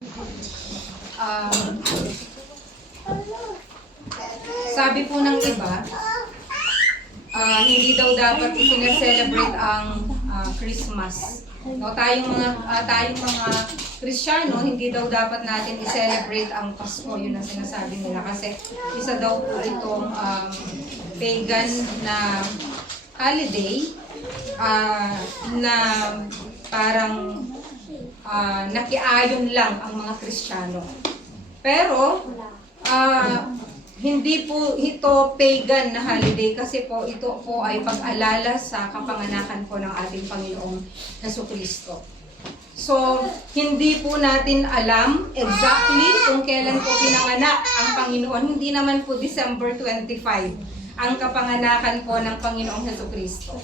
Um, Sabi po ng iba, hindi daw dapat i-celebrate ang Christmas. No, tayong mga Kristiyano, hindi daw dapat natin i-celebrate ang Pasko, yun ang sinasabi nila. Kasi isa daw po itong pagan na holiday na parang nakiayon lang ang mga Kristiyano. Pero, hindi po ito pagan na holiday kasi po ito po ay pag-alala sa kapanganakan po ng ating Panginoong Jesucristo. So, hindi po natin alam exactly kung kailan po pinanganak ang Panginoon. Hindi naman po December 25 ang kapanganakan po ng Panginoong Jesucristo.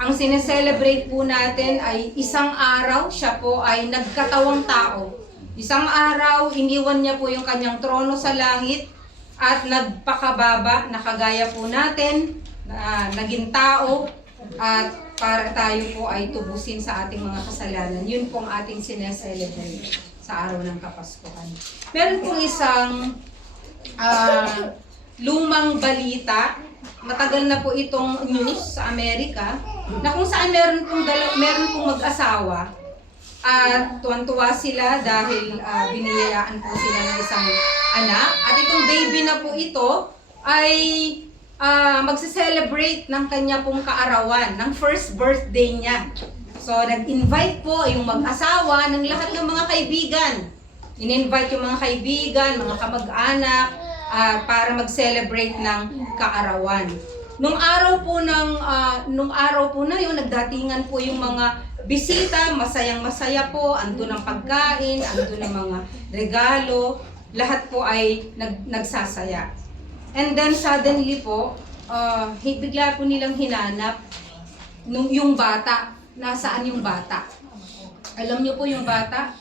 Ang sineselebrate po natin ay isang araw, siya po ay nagkatawang tao. Isang araw, iniwan niya po yung kanyang trono sa langit at nagpakababa, nakagaya po natin, naging tao, at para tayo po ay tubusin sa ating mga kasalanan. Yun pong ating sineselebrate sa araw ng Kapaskuhan. Meron pong isang lumang balita, matagal na po itong news sa Amerika, na kung saan meron pong mag-asawa, at tuwan-tuwa sila dahil biniyayaan po sila ng isang anak. At itong baby na po ito ay magse-celebrate ng kanya pong kaarawan, ng first birthday niya. So, nag-invite po yung mag-asawa ng lahat ng mga kaibigan. In-invite yung mga kaibigan, mga kamag-anak, para mag-celebrate ng kaarawan. Nung araw po na yun, nagdatingan po yung mga bisita, masayang-masaya po, andun ang pagkain, andun ang mga regalo, lahat po ay nagsasaya. And then suddenly po, bigla po nilang hinanap yung bata. Nasaan yung bata? Alam niyo po yung bata?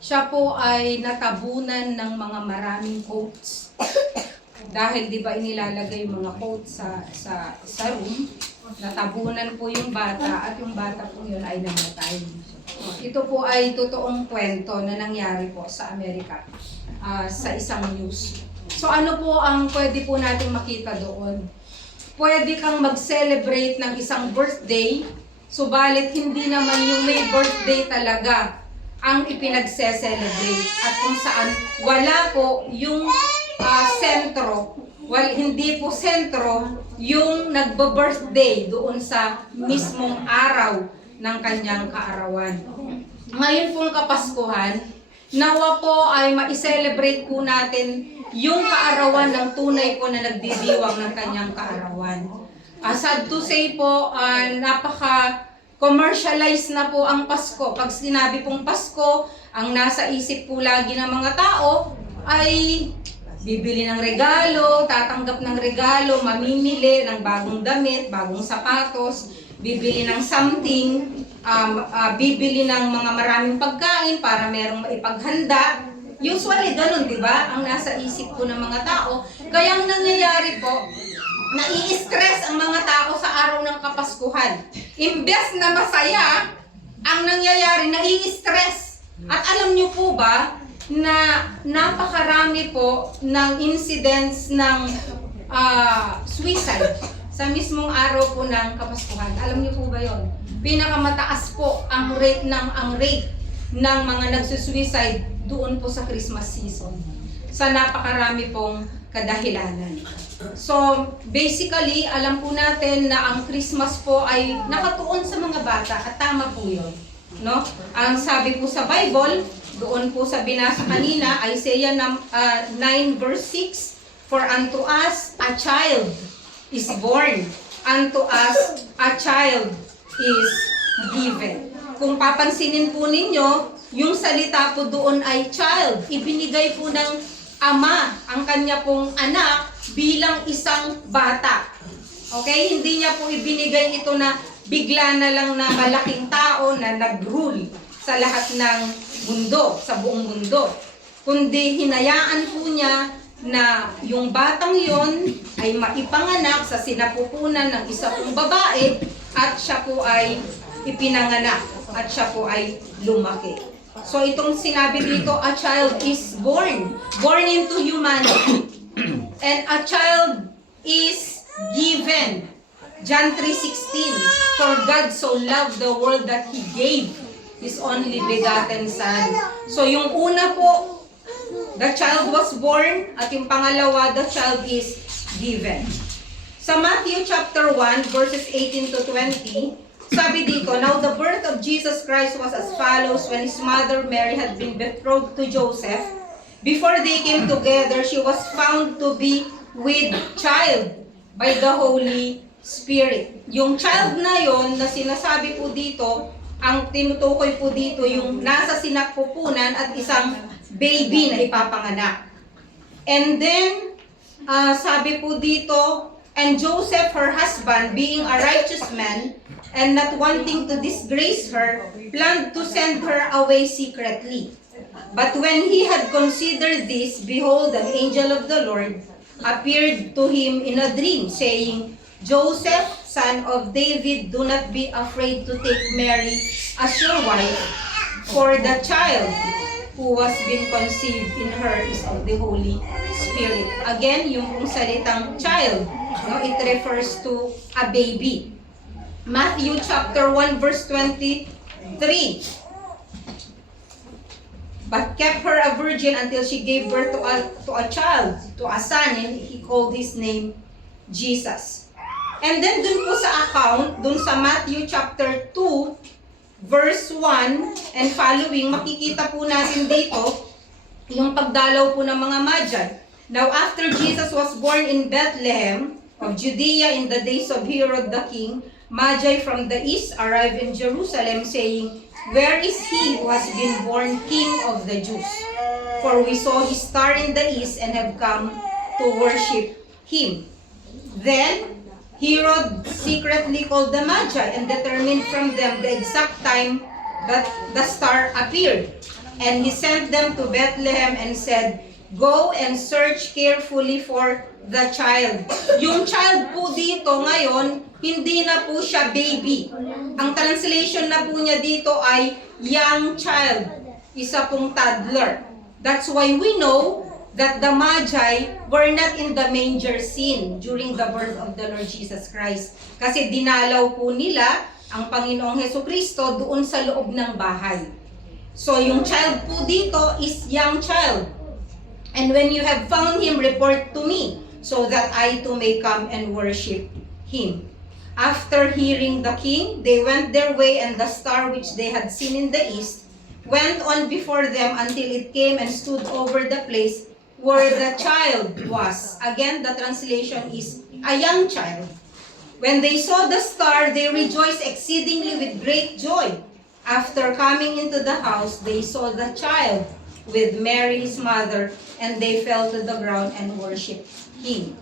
Siya po ay natabunan ng mga maraming coats. Dahil di ba inilalagay yung mga coats sa room, natabunan po yung bata at yung bata po yun ay namatay. Ito po ay totoong kwento na nangyari po sa Amerika, sa isang news. So ano po ang pwede po natin makita doon? Pwede kang mag-celebrate ng isang birthday, subalit hindi naman yung may birthday talaga ang ipinagse-celebrate, at kung saan wala po yung sentro, hindi po sentro yung nagbo-birthday doon sa mismong araw ng kanyang kaarawan. Ngayon pong Kapaskuhan, nawa po ay ma-celebrate po natin yung kaarawan ng tunay po na nagdidiwang ng kanyang kaarawan. Sad to say po, napaka-commercialize na po ang Pasko. Pag sinabi pong Pasko, ang nasa isip po lagi ng mga tao ay bibili ng regalo, tatanggap ng regalo, mamimili ng bagong damit, bagong sapatos, bibili ng something, bibili ng mga maraming pagkain para merong maipaghanda. Usually, ganun, di ba? Ang nasa isip po ng mga tao. Kaya ang nangyayari po, nai-stress ang mga tao sa araw ng Kapaskuhan. Imbes na masaya, ang nangyayari, nai-stress. At alam niyo po ba, na napakarami po ng incidents ng suicide sa mismong araw po ng Kapaskuhan. Alam niyo po ba yon? Pinakamataas po ang rate ng mga nagsusuicide doon po sa Christmas season, sa napakarami pong kadahilanan. So, basically, alam po natin na ang Christmas po ay nakatuon sa mga bata, at tama po yun. No? Ang sabi po sa Bible, doon po sa binasa kanina, Isaiah 9 verse 6, "For unto us a child is born, unto us a child is given." Kung papansinin po ninyo, yung salita po doon ay child. Ibinigay po ng ama ang kanya pong anak bilang isang bata. Okay? Hindi niya po ibinigay ito na bigla na lang na malaking tao na nag-rule sa lahat ng mundo, sa buong mundo. Kundi hinayaan po niya na yung batang yon ay maipanganak sa sinapupunan ng isa pong babae, at siya po ay ipinanganak at siya po ay lumaki. So itong sinabi dito, a child is born. Born into humanity. And a child is given. John 3:16. For God so loved the world that He gave His only begotten Son. So yung una po, the child was born. At yung pangalawa, the child is given. Sa Matthew chapter 1, verses 18 to 20, sabi dito, now the birth of Jesus Christ was as follows when His mother Mary had been betrothed to Joseph. Before they came together, she was found to be with child by the Holy Spirit. Yung child na yon na sinasabi po dito, ang tinutukoy po dito yung nasa sinakpupunan at isang baby na ipapanganak. And then, sabi po dito, and Joseph, her husband, being a righteous man, and not wanting to disgrace her, planned to send her away secretly. But when he had considered this, behold, an angel of the Lord appeared to him in a dream, saying, Joseph, son of David, do not be afraid to take Mary as your wife, for the child who was been conceived in her is of the Holy Spirit. Again, yung kung salitang child, no, it refers to a baby. Matthew chapter 1 verse 23. But kept her a virgin until she gave birth to a child, to a son, and he called his name Jesus. And then dun po sa account, dun sa Matthew chapter 2 verse 1 and following, makikita po natin dito yung pagdalaw po ng mga Magi. Now after Jesus was born in Bethlehem of Judea in the days of Herod the king, Magi from the east arrived in Jerusalem, saying, where is he who has been born King of the Jews? For we saw his star in the east and have come to worship him. Then Herod secretly called the Magi and determined from them the exact time that the star appeared. And he sent them to Bethlehem and said, go and search carefully for the child. Yung child po dito ngayon, hindi na po siya baby. Ang translation na po niya dito ay young child. Isa pong toddler. That's why we know that the Magi were not in the manger scene during the birth of the Lord Jesus Christ. Kasi dinalaw po nila ang Panginoong Hesukristo doon sa loob ng bahay. So yung child po dito is young child. And when you have found him, report to me, so that I too may come and worship him. After hearing the king, they went their way, and the star which they had seen in the east went on before them until it came and stood over the place where the child was. Again, the translation is a young child. When they saw the star, they rejoiced exceedingly with great joy. After coming into the house, they saw the child with Mary his mother, and they fell to the ground and worshipped him.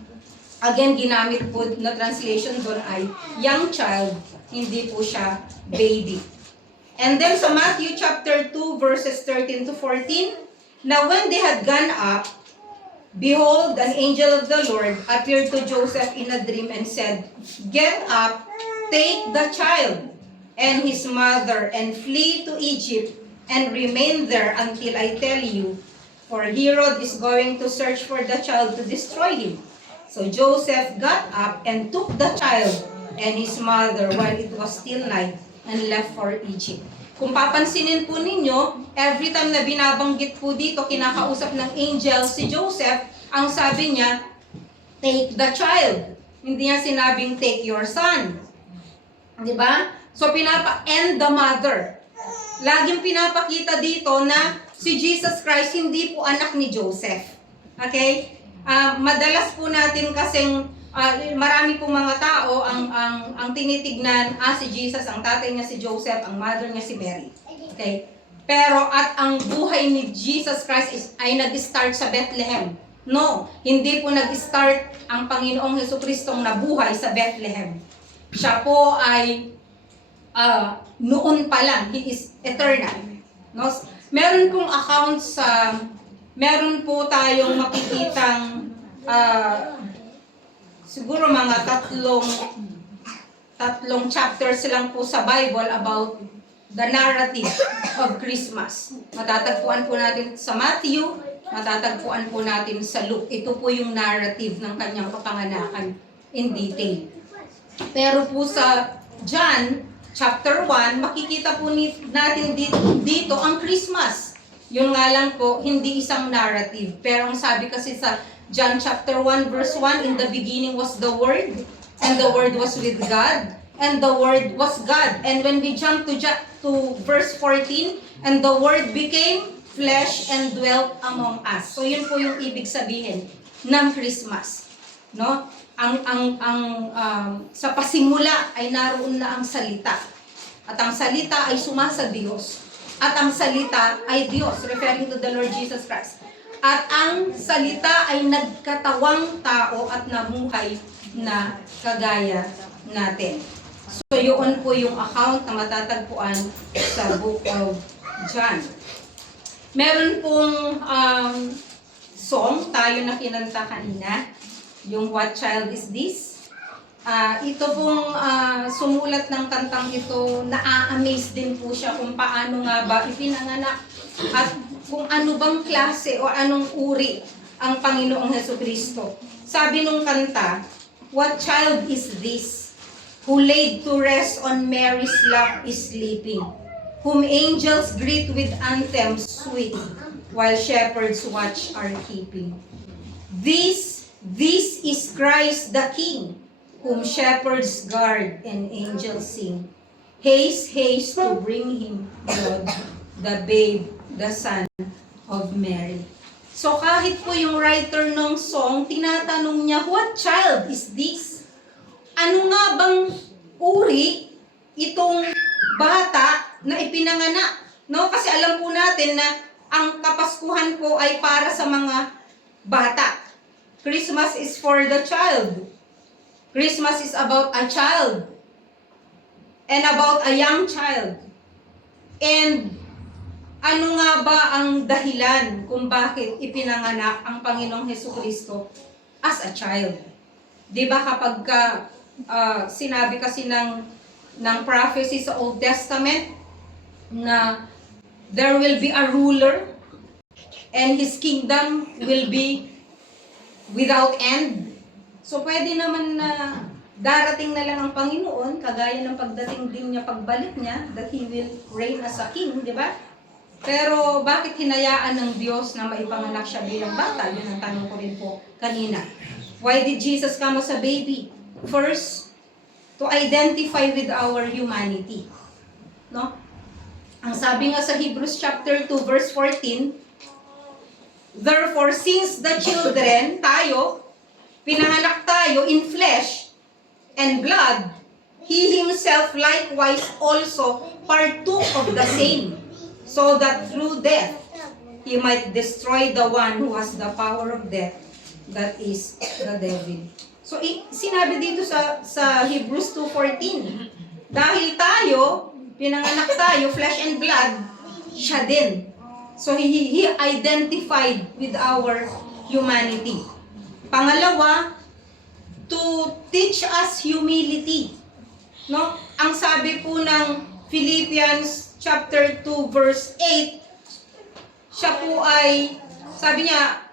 Again, ginamit po na translation doon ay young child, hindi po siya baby. And then sa Matthew chapter 2 verses 13 to 14, now when they had gone up, behold, an angel of the Lord appeared to Joseph in a dream and said, get up, take the child and his mother and flee to Egypt and remain there until I tell you, for Herod is going to search for the child to destroy him. So Joseph got up and took the child and his mother while it was still night and left for Egypt. Kung papansinin po ninyo, every time na binabanggit po dito, kinakausap ng angel si Joseph, ang sabi niya, take the child. Hindi niya sinabing take your son. Di ba? So and the mother. Laging pinapakita dito na si Jesus Christ hindi po anak ni Joseph. Okay? Madalas po natin kasing marami pong mga tao ang tinitignan, si Jesus, ang tatay niya si Joseph, ang mother niya si Mary. Okay? Pero at ang buhay ni Jesus Christ ay nag-start sa Bethlehem. No, hindi po nag-start ang Panginoong Jesucristong nabuhay sa Bethlehem. Siya po ay noon pa lang, He is eternal. No? Meron pong accounts sa meron po tayong makikitang siguro mga tatlong chapters lang po sa Bible about the narrative of Christmas. Matatagpuan po natin sa Matthew, matatagpuan po natin sa Luke. Ito po yung narrative ng kanyang kapanganakan in detail. Pero po sa John chapter 1, makikita po natin dito ang Christmas. Yun nga lang po, hindi isang narrative. Pero ang sabi kasi sa John chapter 1 verse 1, in the beginning was the Word, and the Word was with God, and the Word was God. And when we jump to verse 14, and the Word became flesh and dwelt among us. So yun po yung ibig sabihin ng Christmas, no? Sa pasimula ay naroon na ang salita. At ang salita ay sumasa Diyos. At ang salita ay Diyos, referring to the Lord Jesus Christ. At ang salita ay nagkatawang tao at namuhay na kagaya natin. So yun po yung account na matatagpuan sa Book of John. Meron pong song tayo na kinanta kanina, yung What Child Is This? Ito pong sumulat ng kantang ito, na-amaze din po siya kung paano nga ba ipinanganak at kung ano bang klase o anong uri ang Panginoong Hesukristo. Sabi nung kanta, What child is this, who laid to rest on Mary's lap is sleeping, whom angels greet with anthems sweet, while shepherds watch are keeping. This is Christ the King, whom shepherds guard and angels sing. Haste, haste to bring him, Lord, the babe, the Son of Mary. So kahit po yung writer ng song, tinatanong niya, what child is this? Ano nga bang uri itong bata na ipinanganak? No? Kasi alam po natin na ang Kapaskuhan po ay para sa mga bata. Christmas is for the child. Christmas is about a child and about a young child. And ano nga ba ang dahilan kung bakit ipinanganak ang Panginoong Hesukristo as a child? 'Di ba kapag sinabi kasi ng prophecy sa Old Testament na there will be a ruler and his kingdom will be without end. So pwede naman na darating na lang ang Panginoon, kagaya ng pagdating din niya, pagbalik niya, that He will reign as a king, di ba? Pero bakit hinayaan ng Diyos na maipanganak siya bilang bata? Yun ang tanong ko rin po kanina. Why did Jesus come as a baby? First, to identify with our humanity. No? Ang sabi nga sa Hebrews chapter 2 verse 14, therefore, since the children, tayo, pinanganak tayo in flesh and blood, He Himself likewise also partook of the same, so that through death, He might destroy the one who has the power of death, that is the devil. So, sinabi dito sa Hebrews 2:14, dahil tayo, pinanganak tayo, flesh and blood, siya din. So, he identified with our humanity. Pangalawa, to teach us humility. No? Ang sabi po ng Philippians chapter 2 verse 8, siya po ay, sabi niya,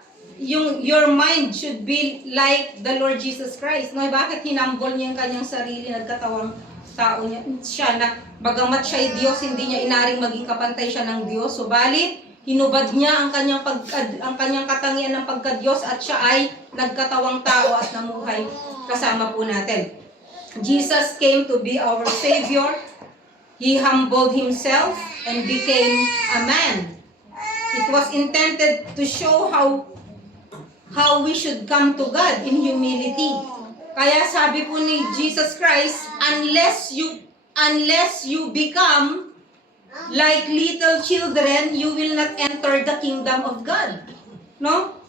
your mind should be like the Lord Jesus Christ. No? Bakit hinambol niya yung kanyang sarili, nagkatawang tao niya, siya na bagamat siya ay Diyos, hindi niya inaring maging kapantay siya ng Diyos. Subalit, hinubad niya ang kanyang katangian ng pagka-Diyos at siya ay nagkatawang tao at namuhay kasama po natin. Jesus came to be our Savior. He humbled Himself and became a man. It was intended to show how we should come to God in humility. Kaya sabi po ni Jesus Christ, unless you become like little children, you will not enter the kingdom of God. No?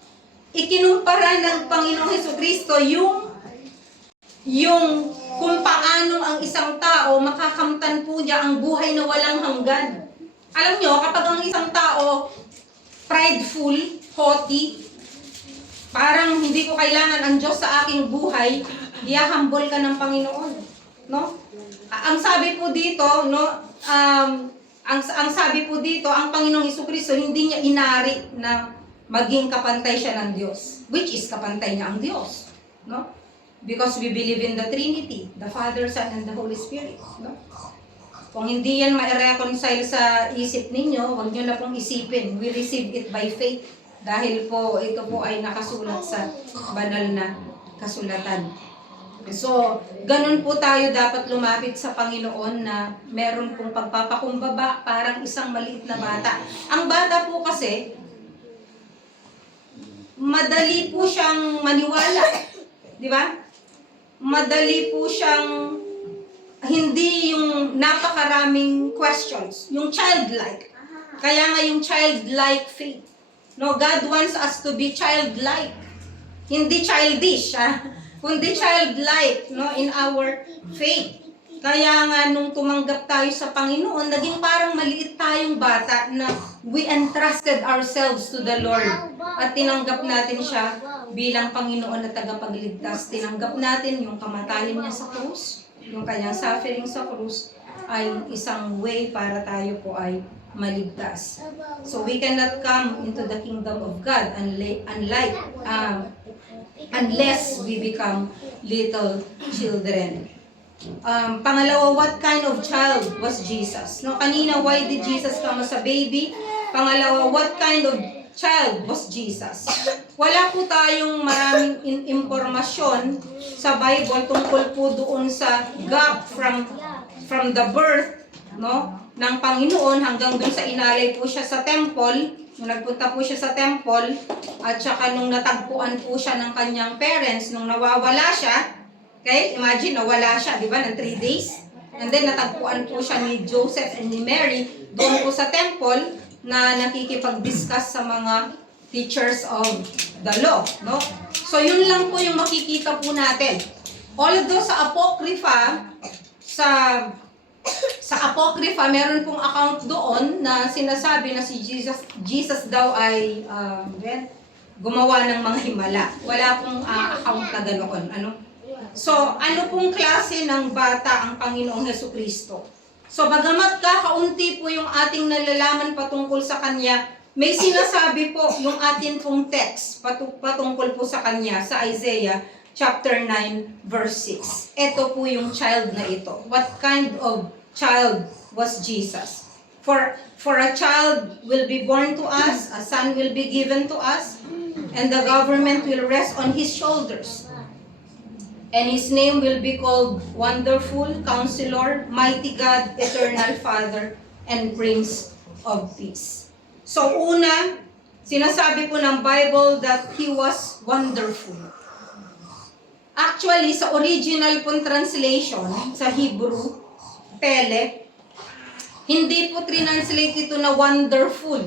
Ikinumpara ng Panginoong Hesukristo yung kung paano ang isang tao makakamtan po niya ang buhay na walang hanggan. Alam nyo, kapag ang isang tao prideful, haughty, parang hindi ko kailangan ang Diyos sa aking buhay, ihahambol ka ng Panginoon. No? Ang sabi po dito, no, Ang sabi po dito, ang Panginoong Hesukristo, hindi niya inari na maging kapantay siya ng Diyos, which is kapantay niya ang Diyos, no? Because we believe in the Trinity, the Father, Son, and the Holy Spirit, no? Kung hindi yan ma-reconcile sa isip ninyo, huwag nyo na pong isipin. We receive it by faith dahil po ito po ay nakasulat sa banal na kasulatan. So, ganun po tayo dapat lumapit sa Panginoon na meron pong pagpapakumbaba, parang isang maliit na bata. Ang bata po kasi, madali po siyang maniwala. Di ba? Madali po siyang hindi yung napakaraming questions. Yung childlike. Kaya nga yung childlike faith. No, God wants us to be childlike. Hindi childish, kundi childlike, no, in our faith. Kaya nga nung tumanggap tayo sa Panginoon, naging parang maliit tayong bata na we entrusted ourselves to the Lord. At tinanggap natin siya bilang Panginoon at tagapagligtas. Tinanggap natin yung kamatayan niya sa krus, yung kanyang suffering sa krus ay isang way para tayo po ay maligtas. So we cannot come into the kingdom of God unless we become little children. Pangalawa, what kind of child was Jesus? No, kanina, why did Jesus come as a baby? Pangalawa, what kind of child was Jesus? Wala po tayong maraming impormasyon sa Bible tungkol po doon sa gap from the birth, no, ng Panginoon hanggang doon sa inalay po siya sa temple. Nung nagpunta po siya sa temple, at saka nung natagpuan po siya ng kanyang parents, nung nawawala siya, okay, imagine, nawala siya, di ba, ng 3 days. And then natagpuan po siya ni Joseph and ni Mary doon po sa temple na nakikipag-discuss sa mga teachers of the law, no? So yun lang po yung makikita po natin. Although sa Apocrypha, sa Apocrypha, meron pong account doon na sinasabi na si Jesus daw ay gumawa ng mga himala. Wala pong account na ganoon. Ano? So, ano pong klase ng bata ang Panginoong Hesukristo? So, bagamat kakaunti po yung ating nalalaman patungkol sa Kanya, may sinasabi po yung atin pong text patungkol po sa Kanya sa Isaiah chapter 9 verse 6. Ito po yung child na ito. What kind of child was Jesus? For a child will be born to us, a son will be given to us, and the government will rest on his shoulders. And his name will be called Wonderful, Counselor, Mighty God, Eternal Father, and Prince of Peace. So una, sinasabi po ng Bible that he was wonderful. Actually, sa original pong translation, sa Hebrew, Pele, hindi po translate ito na wonderful.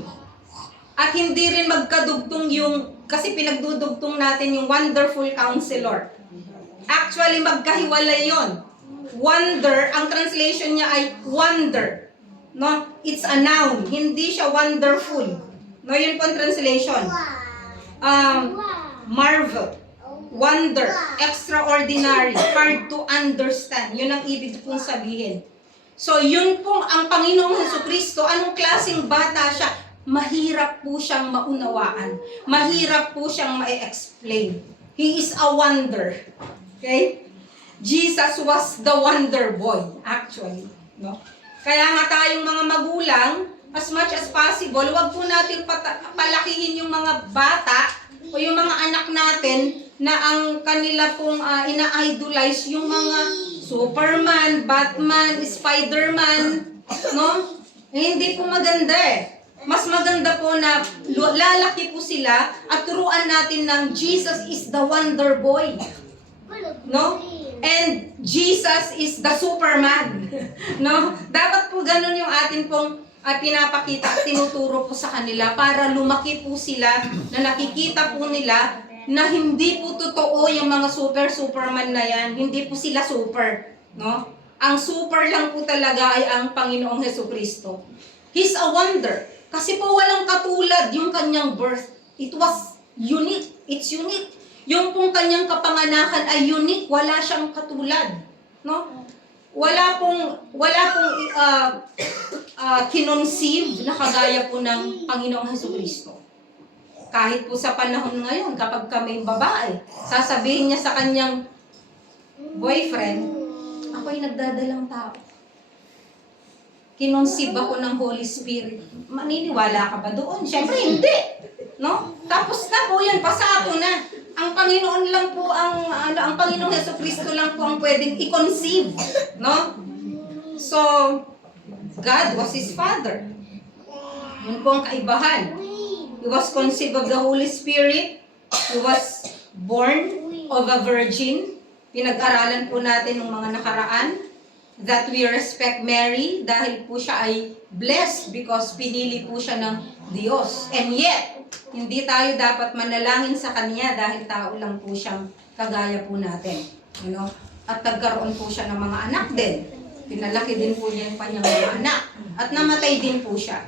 At hindi rin magkadugtong yung, kasi pinagdudugtong natin yung Wonderful Counselor. Actually, magkahiwalay yon. Wonder, ang translation niya ay wonder. No? It's a noun. Hindi siya wonderful. No, yun po ang translation. Marvel. Wonder. Extraordinary. Hard to understand. Yun ang ibig pong sabihin. So, yun pong ang Panginoong Hesukristo. Anong klaseng bata siya? Mahirap po siyang maunawaan. Mahirap po siyang ma-explain. He is a wonder. Okay? Jesus was the wonder boy, actually. No? Kaya nga tayong mga magulang, as much as possible, wag po natin palakihin yung mga bata o yung mga anak natin na ang kanila pong ina-idolize yung mga Superman, Batman, Spiderman, no? Hindi po maganda eh. Mas maganda po na lalaki po sila at turuan natin ng Jesus is the wonder boy. No? And Jesus is the Superman. No? Dapat po ganun yung atin pong pinapakita at tinuturo po sa kanila para lumaki po sila na nakikita po nila na hindi po totoo yung mga Superman na yan. Hindi po sila super. No? Ang super lang po talaga ay ang Panginoong Hesukristo. He's a wonder. Kasi po walang katulad yung kanyang birth. It was unique. It's unique. Yung pong kanyang kapanganakan ay unique. Wala siyang katulad. No? wala pong kinonseive na kagaya po ng Panginoong Hesukristo. Kahit po sa panahon ngayon, kapag kami babae, sasabihin niya sa kanyang boyfriend, ako'y nagdadalang tao. Kinonseive ako ng Holy Spirit. Maniniwala ka ba doon? Siyempre, hindi. No? Tapos na po yan, pasako na. Ang Panginoon lang po, ang Panginoong Hesukristo lang po ang pwedeng i-conceive. No? So, God was His Father. Yun po ang kaibahan. He was conceived of the Holy Spirit. He was born of a virgin. Pinag-aralan po natin ng mga nakaraan that we respect Mary dahil po siya ay blessed because pinili po siya ng Diyos. And yet, hindi tayo dapat manalangin sa Kanya dahil tao lang po siyang kagaya po natin. You know? At nagkaroon po siya ng mga anak din. Pinalaki din po niya yung kanyang mga anak. At namatay din po siya.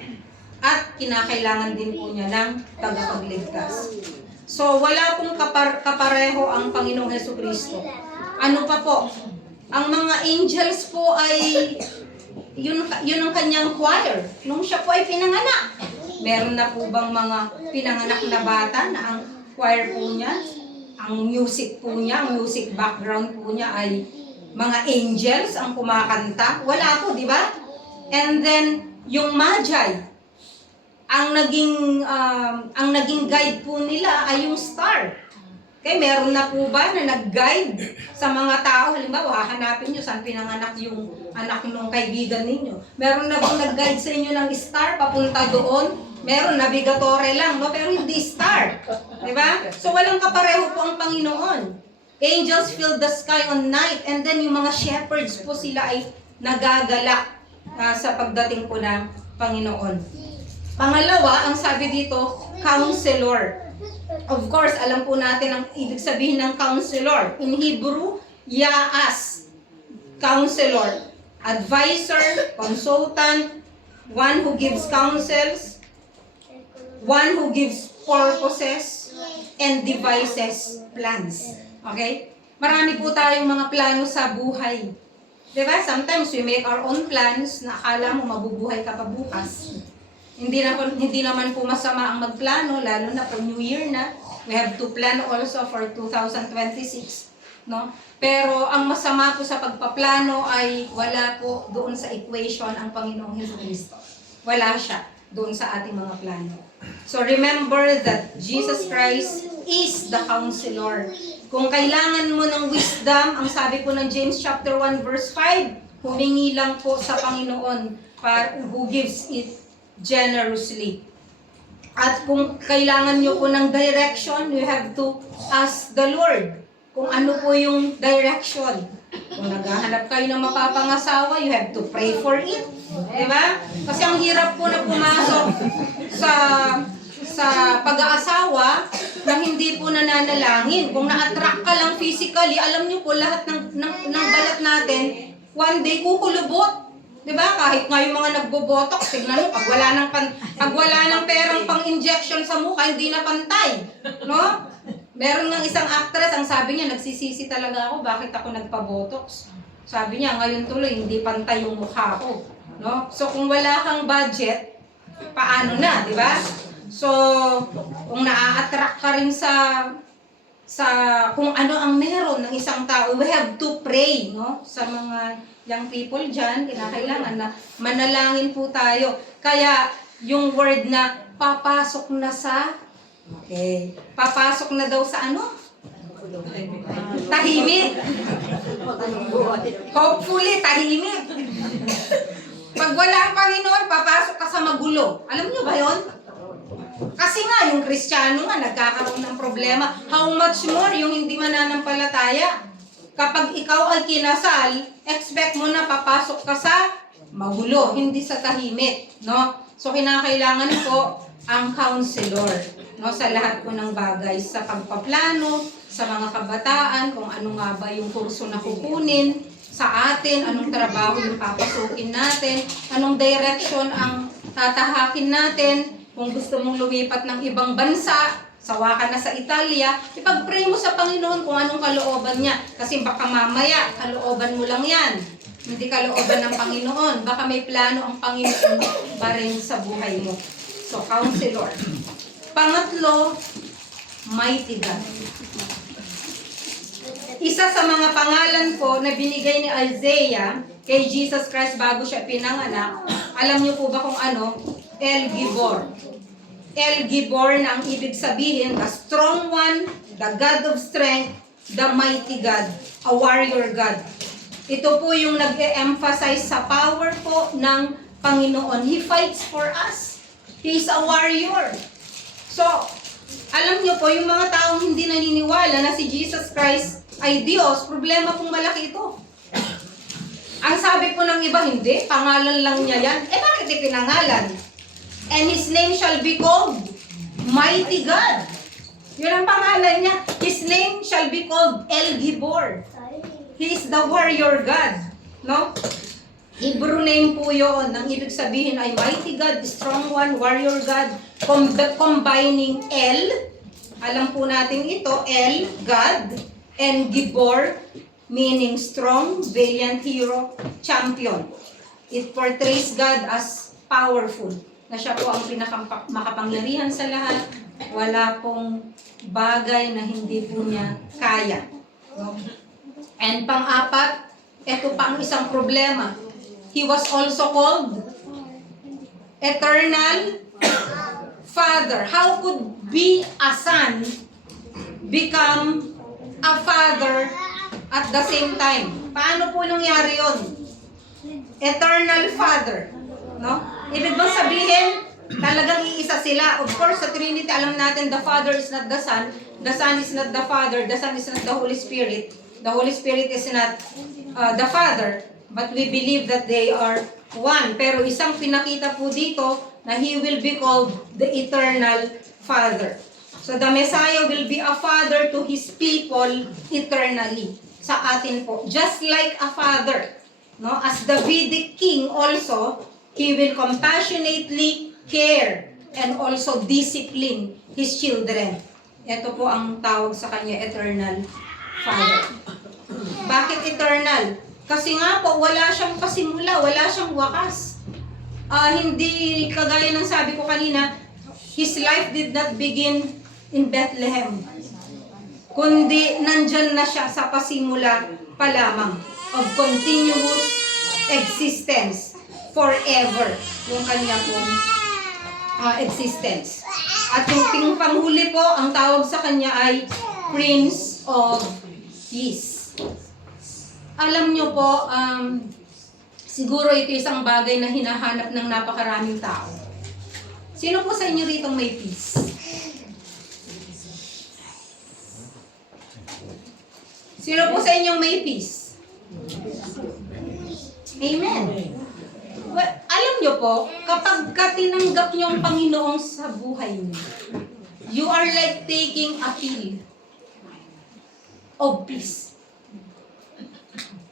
At kinakailangan din po niya ng tagapagligtas. So, wala pong kapareho ang Panginoong Hesukristo. Ano pa po? Ang mga angels po ay, yun ang kanyang choir. Nung siya po ay pinanganak. Meron na po bang mga pinanganak na bata na ang choir po niya, ang music po niya, ang music background po niya ay mga angels ang kumakanta? Wala po, di ba? And then, yung Magi, ang naging guide po nila ay yung star. Okay, meron na po ba na nag-guide sa mga tao? Halimbawa, hahanapin nyo saan pinanganak yung anak ng kaibigan ninyo. Meron na bang nag-guide sa inyo ng star papunta doon? Meron, navigatore lang, no? Pero hindi star. Diba? So, walang kapareho po ang Panginoon. Angels fill the sky on night, and then yung mga shepherds po sila ay nagagalak sa pagdating po ng Panginoon. Pangalawa, ang sabi dito, counselor. Of course, alam po natin ang ibig sabihin ng counselor. In Hebrew, yaas. Counselor. Advisor, consultant, one who gives counsels, one who gives purposes, and devises plans. Okay? Marami po tayong mga plano sa buhay. Diba? Sometimes we make our own plans na akala mo mabubuhay ka pa bukas. Hindi naman po masama ang magplano, lalo na for New Year na. We have to plan also for 2026. No? Pero ang masama po sa pagpaplano ay wala po doon sa equation ang Panginoong Jesucristo. Wala siya doon sa ating mga plano. So remember that Jesus Christ is the counselor. Kung kailangan mo ng wisdom, ang sabi po ng James chapter 1 verse 5, humingi lang po sa Panginoon who gives it generously. At kung kailangan nyo po ng direction, you have to ask the Lord kung ano po yung direction. Kung naghahanap kayo ng mapapangasawa, you have to pray for it. Diba? Kasi ang hirap po na pumasok sa pag-aasawa na hindi po nananalangin. Kung na-attract ka lang physically, alam nyo po lahat ng balat natin, one day kukulubot. Diba? Kahit nga yung mga nagbobotox, tignan mo, pag wala ng perang pang-injection sa mukha, hindi na pantay. No? Meron ng isang actress, ang sabi niya, nagsisisi talaga ako, bakit ako nagpa-botox? Sabi niya, ngayon tuloy, hindi pantay yung mukha ko. No? So, kung wala kang budget, paano na, di ba? So, kung naa-attract ka rin sa kung ano ang meron ng isang tao, we have to pray, no? Sa mga young people dyan, kinakailangan na manalangin po tayo. Kaya, yung word na papasok na sa, papasok na daw sa ano? Tahimik. Hopefully, tahimik. Pag wala ang Panginoon, papasok ka sa magulo. Alam nyo ba yun? Kasi nga, yung Kristiyano nga, nagkakaroon ng problema. How much more yung hindi mananampalataya? Kapag ikaw ay kinasal, expect mo na papasok ka sa magulo, hindi sa tahimik. No? So, kinakailangan po ang counselor, no, sa lahat po ng bagay, sa pagpaplano, sa mga kabataan, kung ano nga ba yung kurso na kukunin sa atin, anong trabaho yung papasukin natin, anong direction ang tatahakin natin. Kung gusto mong lumipat ng ibang bansa, sawa ka na sa Italia, ipag-pray mo sa Panginoon kung anong kalooban niya. Kasi baka mamaya, kalooban mo lang yan. Hindi kalooban ng Panginoon. Baka may plano ang Panginoon pa rin sa buhay mo. So, Counselor. Pangatlo, Mighty God. Isa sa mga pangalan po na binigay ni Isaiah kay Jesus Christ bago siya pinanganak, alam niyo po ba kung ano? El Gibor. El Gibor na ang ibig sabihin, the strong one, the God of strength, the mighty God, a warrior God. Ito po yung nag-e-emphasize sa power po ng Panginoon. He fights for us. He is a warrior. So, alam niyo po, yung mga taong hindi naniniwala na si Jesus Christ ay Diyos, problema pong malaki ito. Ang sabi po ng iba, hindi, pangalan lang niya yan. Eh bakit ipinangalan? And His name shall be called Mighty God. Yun ang pangalan niya. His name shall be called El Gibor. He is the warrior God. No? Hebrew name po yun. Ang ibig sabihin ay Mighty God, Strong One, Warrior God, combining El, alam po natin ito, El, God, and Gibor, meaning strong, valiant hero, champion. It portrays God as powerful, na siya po ang makapangyarihan sa lahat. Wala pong bagay na hindi po niya kaya. No? And pang-apat, ito pa ang isang problema. He was also called Eternal Father. How could be a son become a father at the same time? Paano po nangyari yon? Eternal Father. No? Ibig bang sabihin, talagang iisa sila. Of course, sa Trinity, alam natin, the Father is not the Son is not the Father, the Son is not the Holy Spirit. The Holy Spirit is not the Father. But we believe that they are one. Pero isang pinakita po dito na He will be called the Eternal Father. So the Messiah will be a father to His people eternally. Sa atin po. Just like a father. No? As Davidic king also, He will compassionately care and also discipline His children. Ito po ang tawag sa Kanya, Eternal Father. Bakit eternal? Kasi nga po, wala siyang pasimula, wala siyang wakas. Hindi, kagaya ng sabi ko kanina, His life did not begin in Bethlehem. Kundi, nandyan na siya sa pasimula pa lamang of continuous existence forever. Yung kanya pong existence. At yung panghuli po, ang tawag sa kanya ay Prince of Peace. Alam nyo po, siguro ito isang bagay na hinahanap ng napakaraming tao. Sino po sa inyo rito may peace? Sino po sa inyong may peace? Amen. Well, alam nyo po, kapag tinanggap nyo ang Panginoon sa buhay niyo, you are like taking a pill of peace.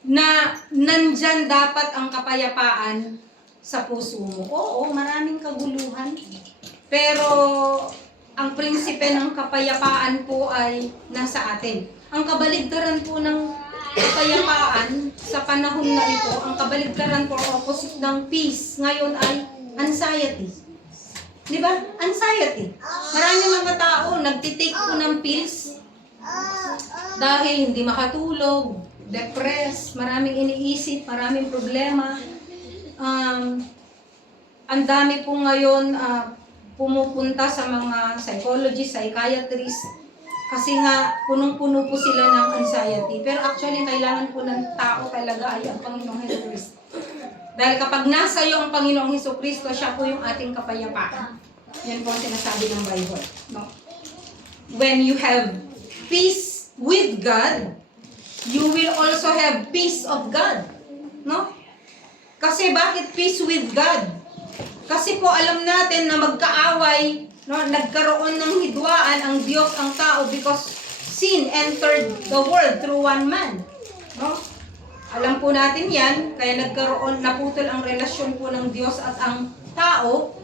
Na nandyan dapat ang kapayapaan sa puso mo. Oo, maraming kaguluhan. Pero ang prinsipe ng kapayapaan po ay nasa atin. Ang kabaligtaran po ng kapayapaan sa panahon na ito, ang kabaligtaran po opposite ng peace ngayon ay anxiety. Di ba? Anxiety. Maraming mga tao nagtitake po ng pills dahil hindi makatulog, depressed, maraming iniisip, maraming problema. Ang dami po ngayon pumupunta sa mga psychologist, psychiatrist, kasi nga punong-puno po sila ng anxiety. Pero actually, kailangan po ng tao talaga ay ang Panginoong Jesucristo. Dahil kapag nasa iyo ang Panginoong Jesucristo, siya po yung ating kapayapaan. Yan po ang sinasabi ng Bible. No? When you have peace with God, you will also have peace of God. No? Kasi bakit peace with God? Kasi po alam natin na magkaaway, no, nagkaroon ng hidwaan ang Diyos, ang tao, because sin entered the world through one man. No? Alam po natin yan, kaya naputol ang relasyon po ng Diyos at ang tao,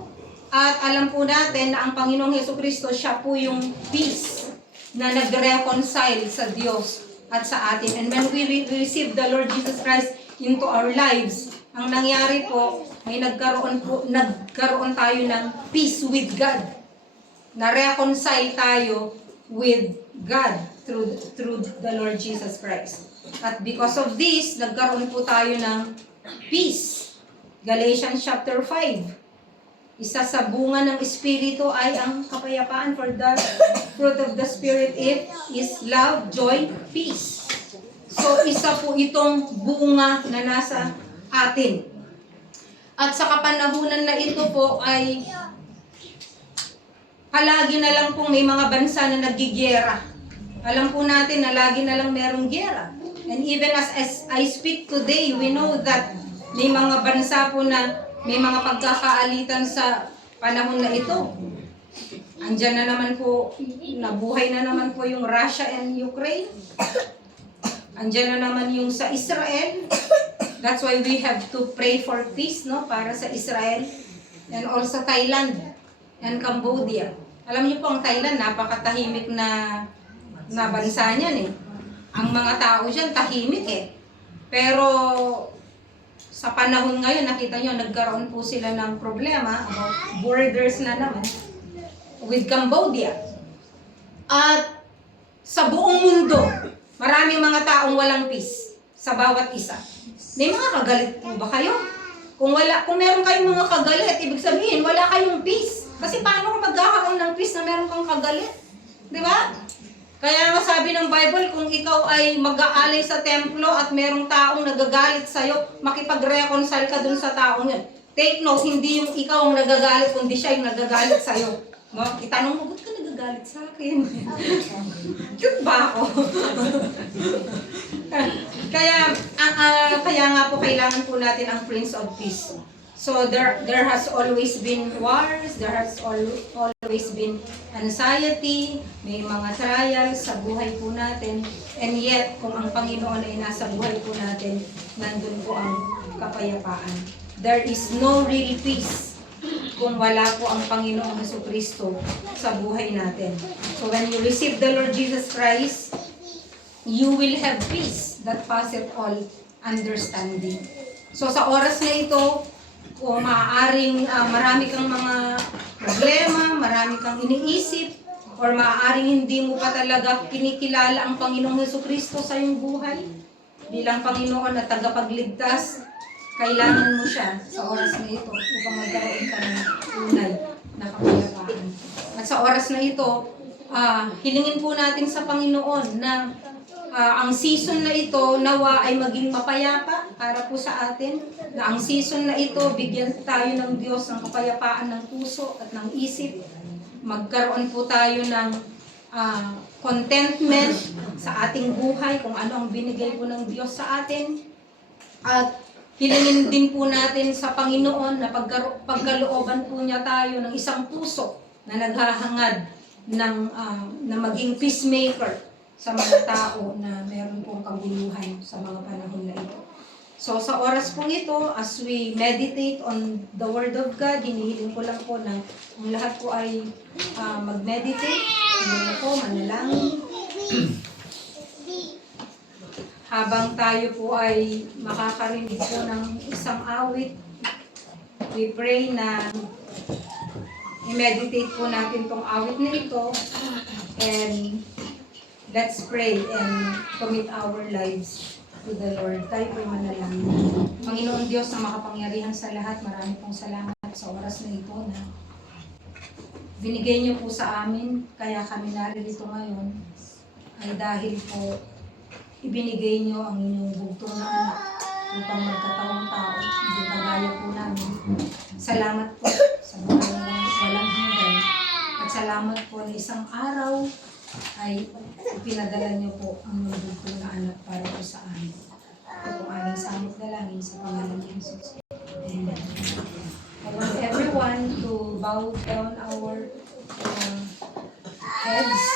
at alam po natin na ang Panginoong Jesucristo, siya po yung peace na nag-reconcile sa Diyos at sa atin. And when we receive the Lord Jesus Christ, into our lives, ang nangyari po, may nagkaroon tayo ng peace with God. Na-reconcile tayo with God through the Lord Jesus Christ. At because of this, nagkaroon po tayo ng peace. Galatians chapter 5. Isa sa bunga ng Espiritu ay ang kapayapaan. For the fruit of the Spirit is love, joy, peace. So, isa po itong bunga na nasa atin. At sa kapanahunan na ito po ay palagi na lang pong may mga bansa na nagigiyera. Alam po natin na lagi na lang merong giyera. And even as I speak today, we know that may mga bansa po na may mga pagkakaalitan sa panahon na ito. Andyan na naman po, nabuhay na naman po yung Russia and Ukraine. Andyan na naman yung sa Israel. That's why we have to pray for peace, no? Para sa Israel and also Thailand and Cambodia. Alam niyo po ang Thailand, napakatahimik na bansa niyan eh. Ang mga tao diyan tahimik eh. Pero sa panahon ngayon, nakita nyo, nagkaroon po sila ng problema about borders na naman with Cambodia. At sa buong mundo, maraming mga taong walang peace sa bawat isa. May mga kagalit po ba kayo? Kung meron kayong mga kagalit, ibig sabihin, wala kayong peace. Kasi paano ka magkakaroon ng peace na meron kang kagalit? Di ba? Kaya nga sabi ng Bible, kung ikaw ay mag-aalay sa templo at merong taong nagagalit sa'yo, makipag-reconcile ka dun sa taong yun. Take note, hindi yung ikaw ang nagagalit, kundi siya yung nagagalit sa'yo. No? Itanong mo, ba't ka nagagalit sa akin? Cute ba ako? kaya nga po kailangan po natin ang Prince of Peace. So there has always been wars, there has always been anxiety, may mga trials sa buhay po natin, and yet kung ang Panginoon ay nasa buhay po natin, nandun po ang kapayapaan. There is no real peace kung wala po ang Panginoong Jesucristo sa buhay natin. So when you receive the Lord Jesus Christ, you will have peace that passeth all understanding. So sa oras na ito, kung maaaring marami kang mga problema, marami kang iniisip, or maaaring hindi mo pa talaga kinikilala ang Panginoong Jesucristo sa iyong buhay, bilang Panginoon at tagapagligtas, kailangan mo siya sa oras na ito upang magkaroon ka ng tunay na kapayapaan. At sa oras na ito, hilingin po natin sa Panginoon na ang season na ito nawa ay maging mapayapa para po sa atin, na ang season na ito bigyan tayo ng Diyos ng kapayapaan ng puso at ng isip, magkaroon po tayo ng contentment sa ating buhay kung ano ang binigay po ng Diyos sa atin, at hilingin din po natin sa Panginoon na pagkalooban po niya tayo ng isang puso na naghahangad na maging peacemaker sa mga tao na meron pong kaguluhan sa mga panahon na ito. So sa oras pong ito, as we meditate on the Word of God, hinihiling ko lang po na ang lahat po ay mag-meditate, hindi po manalangin. Habang tayo po ay makakarinig po ng isang awit, we pray na i-meditate po natin tong awit na ito, and let's pray and commit our lives to the Lord. Tayo po'y manalangin. Panginoon Diyos na makapangyarihan sa lahat, marami pong salamat sa oras na ito na binigay niyo po sa amin, kaya kami narito ngayon ay dahil po ibinigay niyo ang inyong bugtong na anak upang magkatawang tao, hindi kagaya po namin. Salamat po sa walang hanggan, at salamat po na isang araw ay pinadala niyo po ang bugtong na anak para po sa amin. Ito po aming samot dalangin sa pangalan ni Jesus. Amen. I want everyone to bow down our heads.